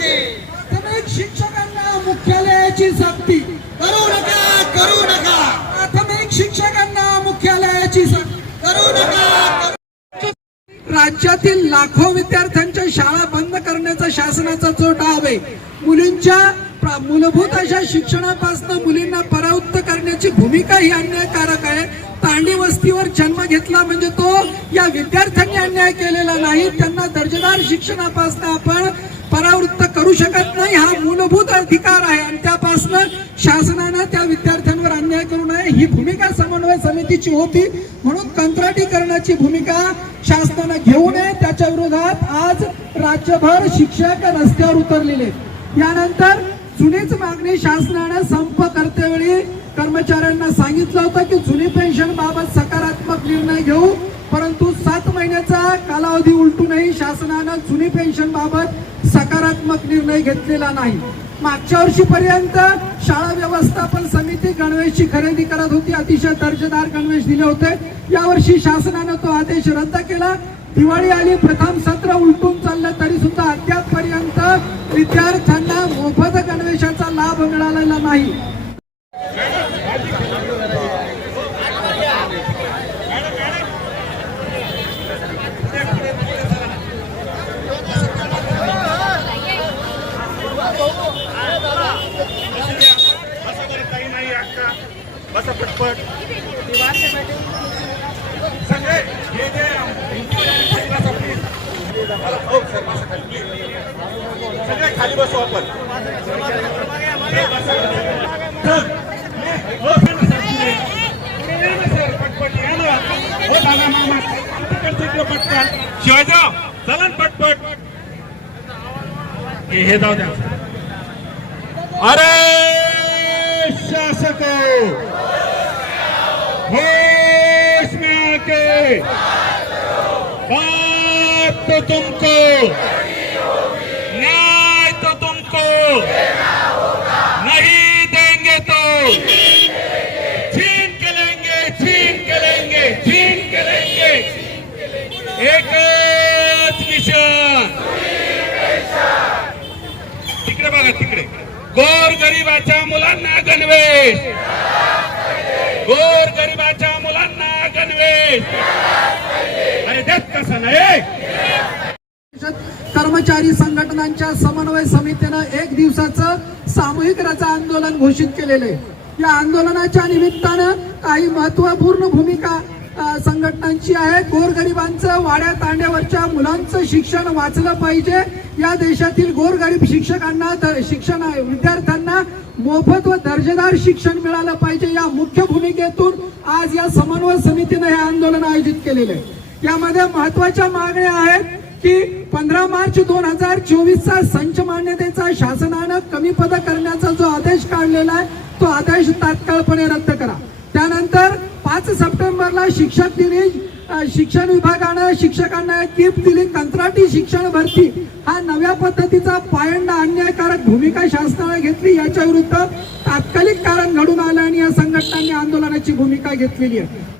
प्राथमिक शिक्षकांना मुख्यालयाची सक्ती. करू नका करू नका. प्राथमिक शिक्षकांना मुख्यालयाची सक्ती. करू नका राज्यातील लाखो विद्यार्थ्यांच्या शाळा बंद करण्याचा शासनाचा जो डाव आहे. मुलींच्या मूलभूत अशा शिक्षणापासून मुलींना परावृत्त करण्याची भूमिका ही अन्यायकारक आहे. तांडी वस्तीवर जन्म घेतला म्हणजे तो या विद्यार्थ्यांनी अन्याय केलेला नाही. त्यांना दर्जेदार शिक्षणापासून आपण परावृत्त करू शकत नाही. हा मूलभूत अधिकार आहे आणि त्यापासून शासनानं त्या विद्यार्थ्यांवर अन्याय करू नये. ही भूमिका समन्वय समितीची होती. म्हणून कंत्राटीकरणाची भूमिका शासनानं घेऊ नये. त्याच्या विरोधात आज राज्यभर शिक्षक रस्त्यावर उतरलेले यानंतर जुनीच मागणी शासनानं संप करतेवेळी कर्मचाऱ्यांना सांगितलं होतं की जुनी पेन्शन बाबत सकारात्मक निर्णय घेऊ परंतु सात महिन्याचा कालावधी उलटूनही शासनानं जुनी पेन्शन बाबत सकारात्मक निर्णय घेतलेला नाही. मागच्या वर्षीपर्यंत शाळा व्यवस्थापन समिती गणवेशची खरेदी करत होती अतिशय दर्जेदार गणवेश दिले होते. यावर्षी शासनानं तो आदेश रद्द केला. दिवाळी आली प्रथम सत्र उलटून चाललं तरी सुद्धा अद्यापपर्यंत विद्यार्थ्यांना मोफत लाभ मिळालेला नाही. बसा नाही पटपट सगळे हे जे खाली सगळे खाली बसू आपण. पटकन. शिवाजीराव चला पटपट. हे हे जाऊ द्या. अरे शासक हो, होश में आके बात तो तुमको. एकच मिशन तिकडे बघा तिकडे. गोर गरिबाच्या मुलांना गणवेश. गोर गरिबाच्या मुलांना गणवेश. अरे देत कसं नाही कर्मचारी संघटनांच्या समन्वय समितीनं एक दिवसाचं सामूहिक रजा आंदोलन घोषित केलेलं आहे. या आंदोलनाच्या निमित्तानं काही महत्त्वपूर्ण भूमिका संघटनांची आहे. गोरगरिबांचं वाड्या तांड्यावरच्या मुलांचं शिक्षण वाचलं पाहिजे. या देशातील गोरगरीब शिक्षकांना शिक्षण विद्यार्थ्यांना मोफत व दर्जेदार शिक्षण मिळालं पाहिजे या मुख्य भूमिकेतून आज या समन्वय समितीनं हे आंदोलन आयोजित केलेलं आहे. यामध्ये महत्त्वाच्या मागण्या आहेत की पंधरा मार्च दोन हजार चोवीसचा संच मान्यतेचा शासनानं कमी पद करण्याचा जो आदेश काढलेला आहे तो आदेश तात्काळपणे रद्द नोव्हेंबरला शिक्षक दिनी शिक्षण विभागानं शिक्षकांना गिफ्ट दिली कंत्राटी शिक्षण भरती. हा नव्या पद्धतीचा पायंडा अन्यायकारक भूमिका शासनाने घेतली. याच्या विरुद्ध तात्कालिक कारण घडून आलं आणि या संघटनांनी आंदोलनाची भूमिका घेतलेली आहे.